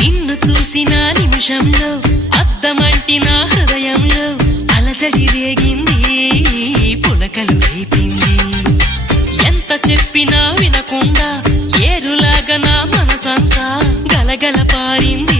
నిన్ను చూసిన నిమిషంలో అద్దమంటి నా హృదయంలో అలజడి రేగింది, పులకలు రేపింది. ఎంత చెప్పినా వినకుండా ఏరులాగా నా మనసంతా గలగల పారింది.